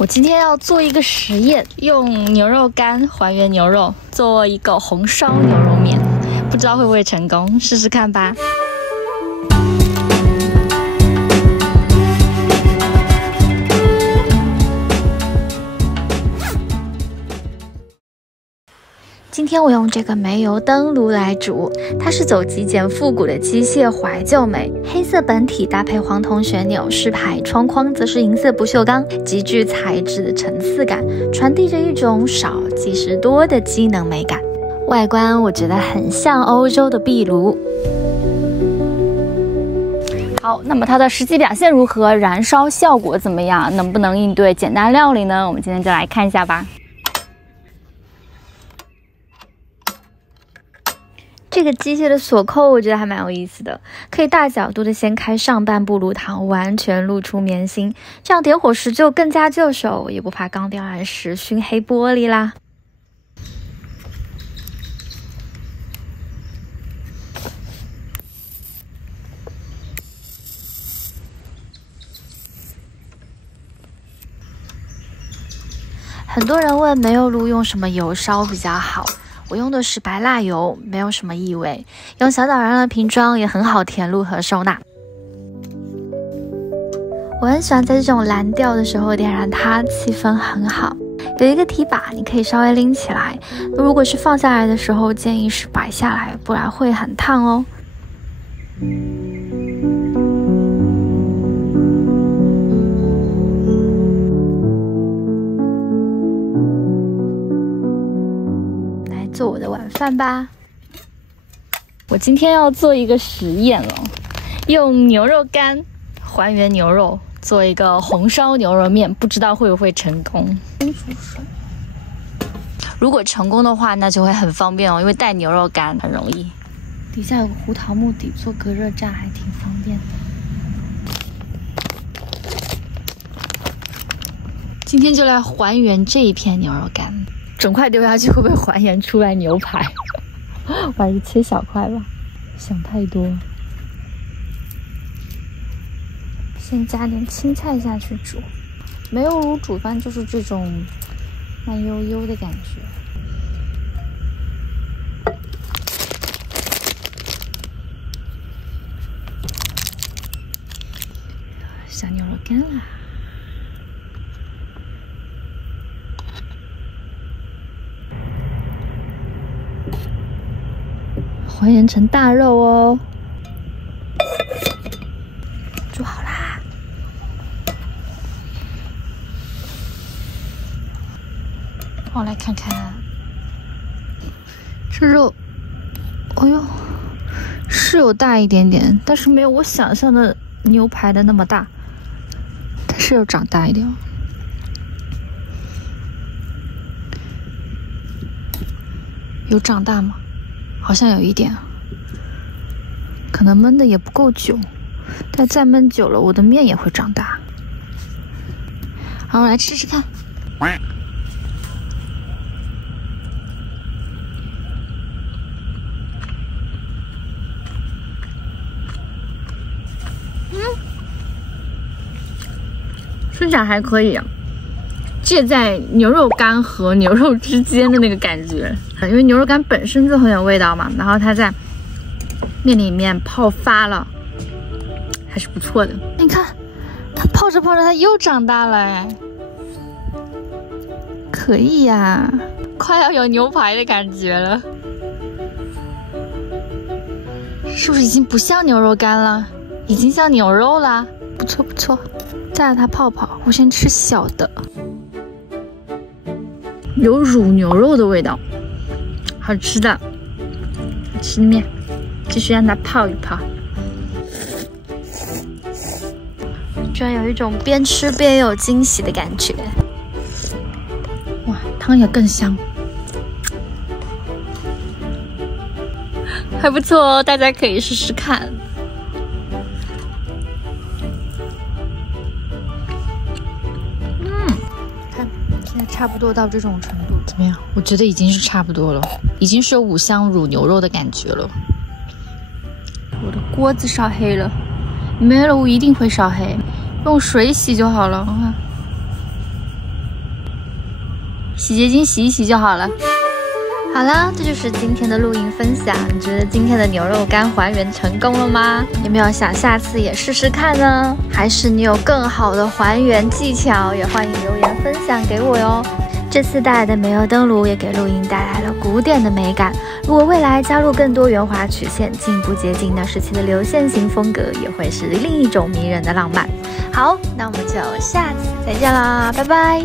我今天要做一个实验，用牛肉干还原牛肉，做一个红烧牛肉面，不知道会不会成功，试试看吧。今天我用这个煤油灯炉来煮，它是走极简复古的机械怀旧煤，黑色本体搭配黄铜旋钮，饰牌窗框则是银色不锈钢，极具材质的层次感，传递着一种少即是多的机能美感。外观我觉得很像欧洲的壁炉。好，那么它的实际表现如何？燃烧效果怎么样？能不能应对简单料理呢？我们今天就来看一下吧。这个机械的锁扣我觉得还蛮有意思的，可以大角度的掀开上半部炉膛，完全露出棉芯，这样点火时就更加就手，也不怕刚点燃时熏黑玻璃啦。很多人问煤油炉用什么油烧比较好，我用的是白蜡油，没有什么异味，用小导燃的瓶装也很好填入和收纳。我很喜欢在这种蓝调的时候点燃它，气氛很好。有一个提把，你可以稍微拎起来，如果是放下来的时候，建议是摆下来，不然会很烫哦。做我的晚饭吧。我今天要做一个实验了，用牛肉干还原牛肉，做一个红烧牛肉面，不知道会不会成功。如果成功的话，那就会很方便哦，因为带牛肉干很容易。底下有个胡桃木底，做隔热架还挺方便的。今天就来还原这一片牛肉干。整块丢下去会不会还原出来牛排？我还是切小块吧，想太多。先加点青菜下去煮，煤油炉煮饭就是这种慢悠悠的感觉。下牛肉干啦。还原成大肉哦，煮好啦。我来看看，这肉，哎呦，是有大一点点，但是没有我想象的牛排的那么大，但是有长大一点。有长大吗？好像有一点，可能焖的也不够久，但再焖久了，我的面也会长大。好，我来吃吃看。吃起来还可以，介在牛肉干和牛肉之间的那个感觉。因为牛肉干本身就很有味道嘛，然后它在面里面泡发了，还是不错的。你看，它泡着泡着，它又长大了哎，可以呀，快要有牛排的感觉了，是不是已经不像牛肉干了，已经像牛肉了？不错不错，再让它泡泡。我先吃小的，有乳牛肉的味道。好吃的，吃面，继续让它泡一泡。居然有一种边吃边有惊喜的感觉。哇，汤也更香，还不错哦，大家可以试试看。看，现在差不多到这种程度，怎么样？我觉得已经是差不多了，已经是有五香乳牛肉的感觉了。我的锅子烧黑了，煤油炉一定会烧黑，用水洗就好了。洗洁精洗一洗就好了。好啦，这就是今天的露营分享。你觉得今天的牛肉干还原成功了吗？有没有想下次也试试看呢？还是你有更好的还原技巧？也欢迎留言分享给我哟。这次带来的煤油灯炉也给露营带来了古典的美感。如果未来加入更多圆滑曲线，进一步接近那时期的流线型风格，也会是另一种迷人的浪漫。好，那我们就下次再见啦，拜拜。